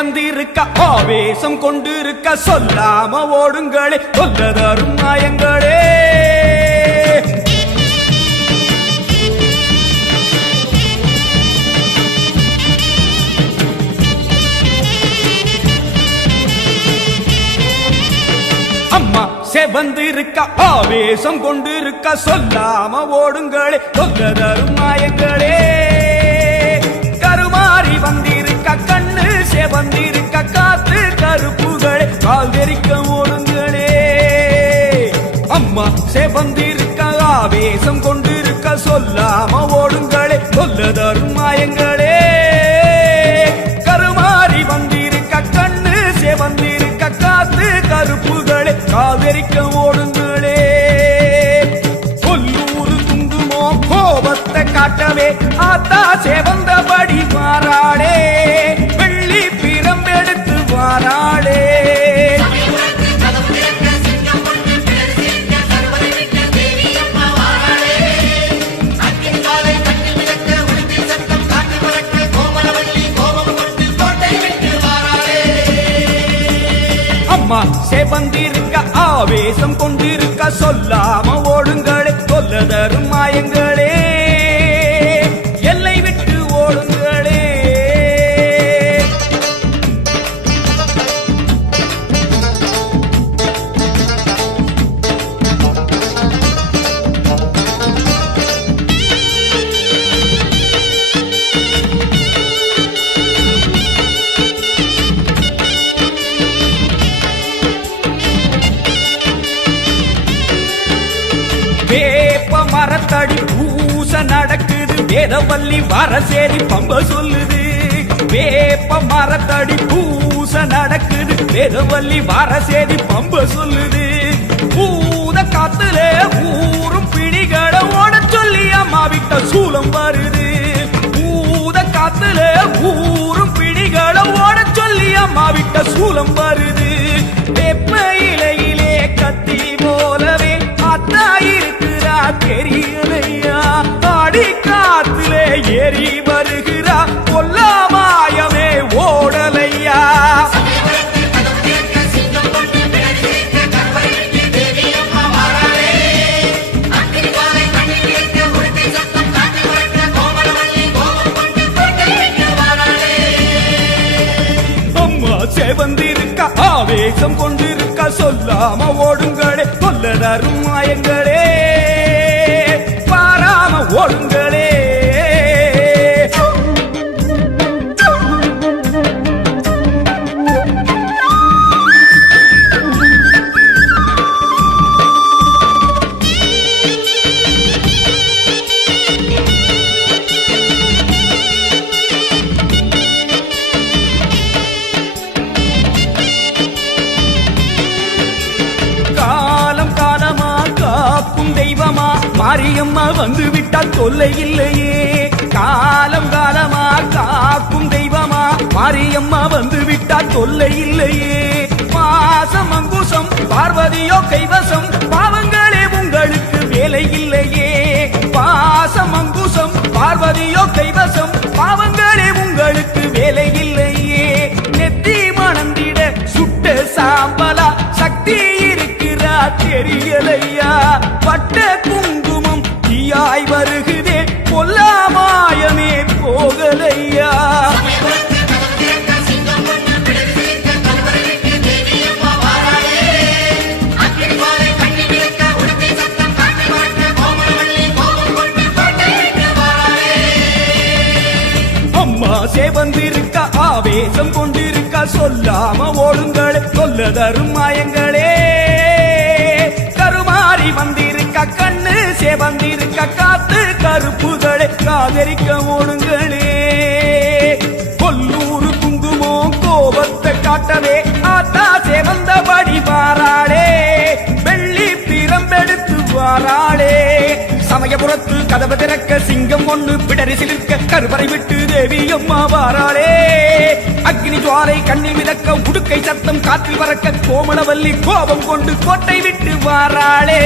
வந்திருக்க ஆவேசம் கொண்டிருக்க சொல்லாம ஓடுங்களே சொல்ல தரும் மாயங்களே. அம்மா செவந்திருக்க ஆவேசம் கொண்டிருக்க சொல்லாம ஓடுங்களே சொல்ல தரும் மாயங்களே. கருமாறி வந்திருக்க கண்ணு செவந்திருக்க காத்து கருப்புகளே கால் தெரிக்க ஓடுங்களே அம்மா செவந்திருக்க ஆவேசம் கொண்டிருக்க சொல்லாம ஓடுங்களே சொல்ல தரும் மாயங்களே. கருமாறி வந்திருக்க கண்ணு செவந்திருக்க காத்து கருப்புகளே கால் தெரிக்க ஓடுங்களே. கொல்லூரு குங்குமோ கோபத்தை காட்டவே ஆத்தா செவந்தபடி மாறா. செவந்திருக்க ஆவேசம் கொண்டிருக்க சொல்லாம ஓடுங்களை சொல்ல தரும் மாயங்களே. சொல்லி வர சேதி பம்ப சொல்லுது. பூத காத்துல ஊரும் பிடிகள ஓட சொல்லி அம்மா விட்ட சூலம் வருது. பூத காத்துல ஊரும் பிடிகள ஓட சொல்லி அம்மா விட்ட சூலம் வருது. சொல்லாம ஓடுங்க. தெரியலையா? பட்ட குங்குமம் தீயாய் விட்டு பொல்லாமாயமே போகலையா? சேவந்திருக்க ஆவேசம் கொண்டிருக்க சொல்லாம ஓடுங்களே சொல்ல தரும் மாயங்களே கண்ணு சேவந்திருக்க காத்து கருப்புகளை காதரிக்க ஓடுங்களே கொல்லூர் குங்குமோ கோபத்தை காட்டவே ஆத்தா சேவந்தபடி வாராளே வெள்ளி பிரம்பெடுத்து வாராளே. சமயபுரத்து கதவு திறக்க சிங்கம் ஒண்ணு பிடரி சிலிர்க்க கருவறை விட்டு தேவி அம்மா வாராளே. அக்னி ஜுவாலை கண்ணில் மிதக்க உடுக்கை சத்தம் காற்றில் பறக்க கோமளவல்லி கோபம் கொண்டு கோட்டை விட்டு வாராளே.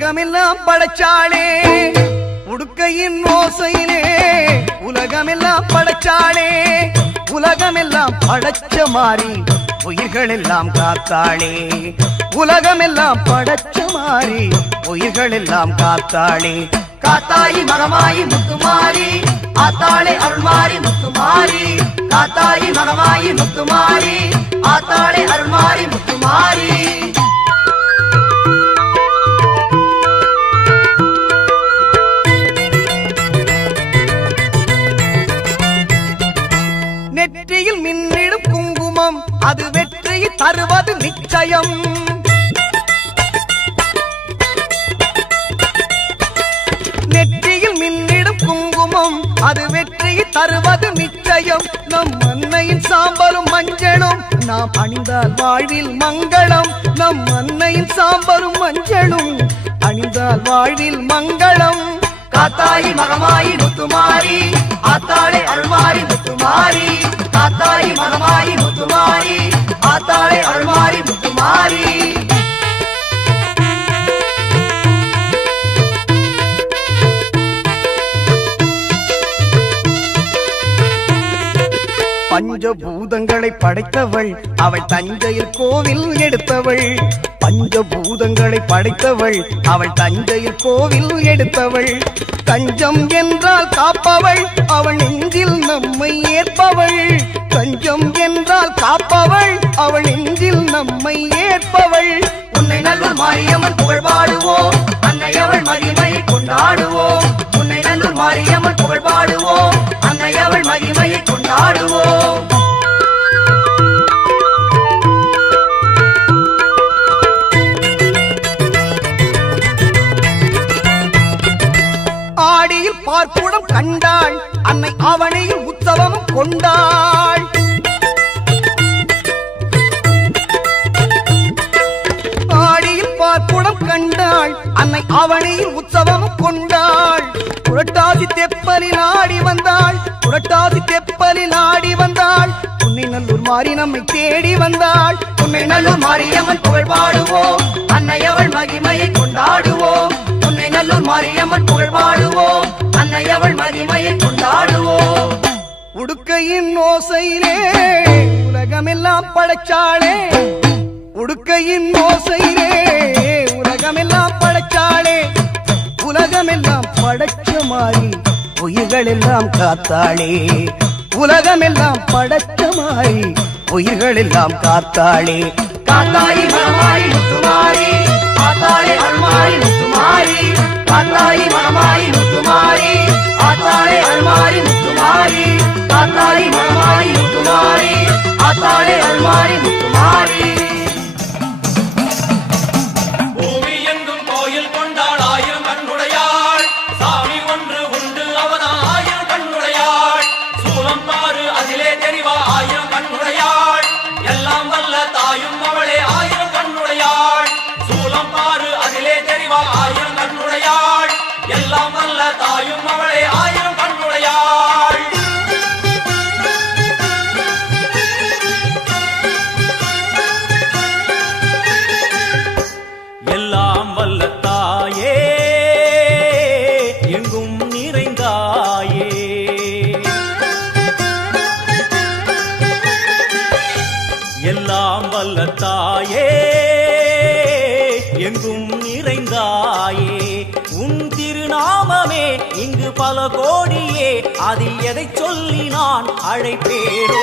உலகமெல்லாம் படைச்சாளே. உடுக்கையின் ஓசையிலே உலகமெல்லாம் படைச்சாளே. உலகமெல்லாம் படைச்ச மாறி உயிர்கள் எல்லாம் காத்தாளே. உலகமெல்லாம் படைச்ச மாறி உயிர்கள் எல்லாம் காத்தாளே. காத்தாயி மகமாயி முத்துமாரி ஆத்தாளே அருள்மாரி முத்துமாரி காத்தாயி மகமாயி முத்துமாரி ஆத்தாளே அருள்மாரி முத்துமாரி அது வெற்றி தருவது நிச்சயம். நெற்றியில் மின்னிடும் குங்குமம் அது வெற்றி தருவது நிச்சயம். நம் அன்னையின் சாம்பலும் மஞ்சளும் நாம் அணிந்தால் வாழ்வில் மங்களம். நம் அன்னையின் சாம்பலும் மஞ்சளும் அணிந்தால் வாழ்வில் மங்களம். காத்தாயி மகமாயி முத்துமாரி ஆத்தாளே அருள்மாரி முத்துமாரி. அருள்மாரி பஞ்சபூதங்களை படைத்தவள் அவள் தஞ்சையில் கோவில் எடுத்தவள். பஞ்சபூதங்களை படைத்தவள் அவள் தஞ்சையில் கோவில் எடுத்தவள். தஞ்சம் என்றால் காப்பவள் அவள் நெஞ்சில் நம்மை ஏற்பவள். தஞ்சம் என்றால் காப்பவள் அவள் நெஞ்சில் நம்மை ஏற்பவள். உன்னை நல்ல மாரியம்மன் புகழ் பாடுவோம் அன்னை அவள் மகிமையை கொண்டாடுவோம். உன்னை நல்ல மாரியம்மன் மாறி நம்மை தேடி வந்தாள். உன்னை நல்லூர் மாரியம்மன் புகழ் பாடுவோம். அன்னையவள் மகிமையை கொண்டாடுவோம். உன்னை நல்லூர் மாரியம்மன் புகழ் பாடுவோம். அன்னையவள் மகிமையை கொண்டாடுவோம். உடுக்கையின் ஓசையிலே உலகமெல்லாம் படைச்சாளே. உடுக்கையின் ஓசையிலே உலகமெல்லாம் படைச்சாளே. உலகமெல்லாம் படைச்ச மாறி உயிர்கள் எல்லாம் காத்தாளே. உலகமெல்லாம் படைச்ச மாறி உயிர்கள் எல்லாம் காத்தாளே காத்தாயி மனமாய் முத்துமாரி ஆத்தாளே அருள்மாரி முத்துமாரி காத்தாயி மனமாய் முத்துமாரி ஆத்தாளே அருமாரி முத்துமாரி காத்தாளி மனமாய் முத்துமாரி ஆத்தாளே அருமாரி முத்துமாரி அதில் எதை சொல்லி நான் அழைப்பேனோ?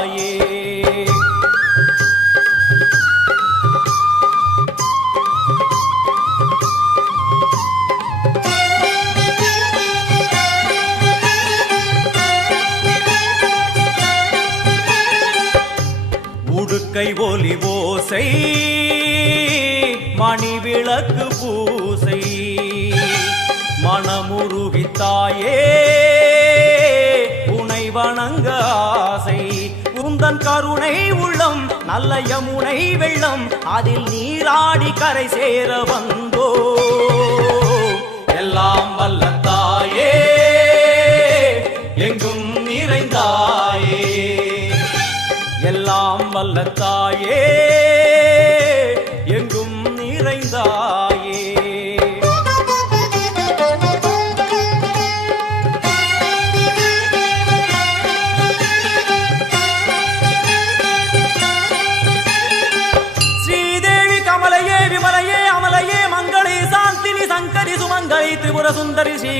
பூசை மணி விளக்கு பூசை. மனமுருகி தாயே உனை வணங்க ஆசை. உந்தன் கருணை உள்ளம் நல்ல யமுனை வெள்ளம் அதில் நீராடி கரை சேர வந்தோ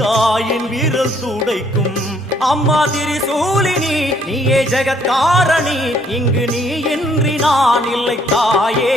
தாயின் வீரல் துடைக்கும். அம்மா திரிசூலினி நீயே ஜெகத்காரணி இங்கு நீ இன்றி நான் இல்லை தாயே.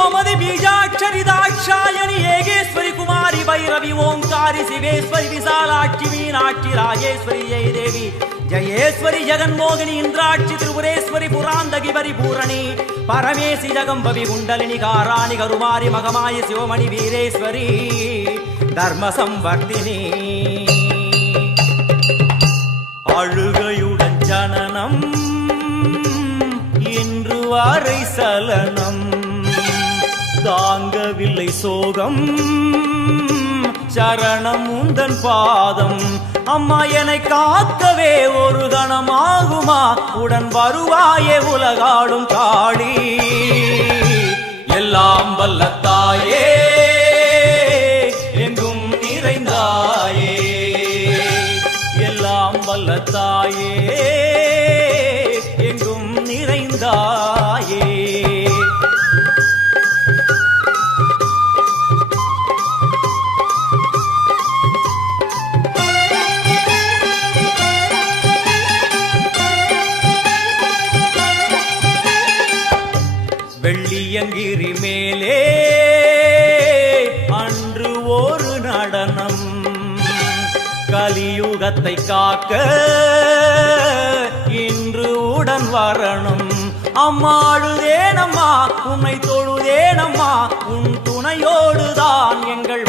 கோமதி பீஜாட்சரி தாட்சாயணி ஏகேஸ்வரி குமாரி பைரவி ஓங்காரி சிவேஸ்வரி விசாலாட்சி மீனாட்சி ராஜேஸ்வரி ஜெய தேவி ஜெயேஸ்வரி ஜெகன்மோகினி இந்திராட்சி திரிபுரேஸ்வரி புராந்தகி பரிபூரணி பரமேசி ஜகம்பவி குண்டலினி காராணி கருமாரி மகமாயி சிவமணி வீரேஸ்வரி தர்ம சம்வர்த்தினி அழுகையுடன் ஜனனம் இன்று வாரை சலனம். தாங்கவில்லை சோகம். சரணம் உந்தன் பாதம். அம்மா என்னை காக்கவே ஒரு கணமாகுமா? உடன் வருவாயே உலகாடும் காளி எல்லாம் வல்ல உள்ளத்தை காக்க இன்று உடன் வரணும். அம்மாழுதேனம்மா உன்னை தொழுதேனம்மா உன் துணையோடுதான் எங்கள்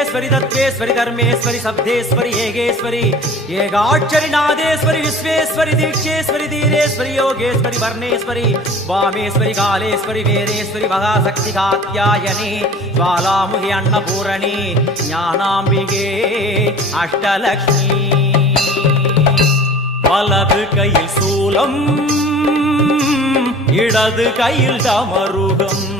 யோகேஸ்வரி தத்வேஸ்வரி தர்மேஸ்வரி சப்தேஸ்வரி ஏகேஸ்வரி ஏகாட்சரி நாதேஸ்வரி விஸ்வேஸ்வரி தீட்சேஸ்வரி தீரேஸ்வரி யோகேஸ்வரி வர்ணேஸ்வரி வாமேஸ்வரி காலேஸ்வரி வேரேஸ்வரி மகாசக்தி காத்தியாயனி பாலாமுகி அன்னபூரணி ஞானாம்பிகே அஷ்டலக்ஷ்மி. வலது கையில் சூலம் இடது கையில் தமருகம்.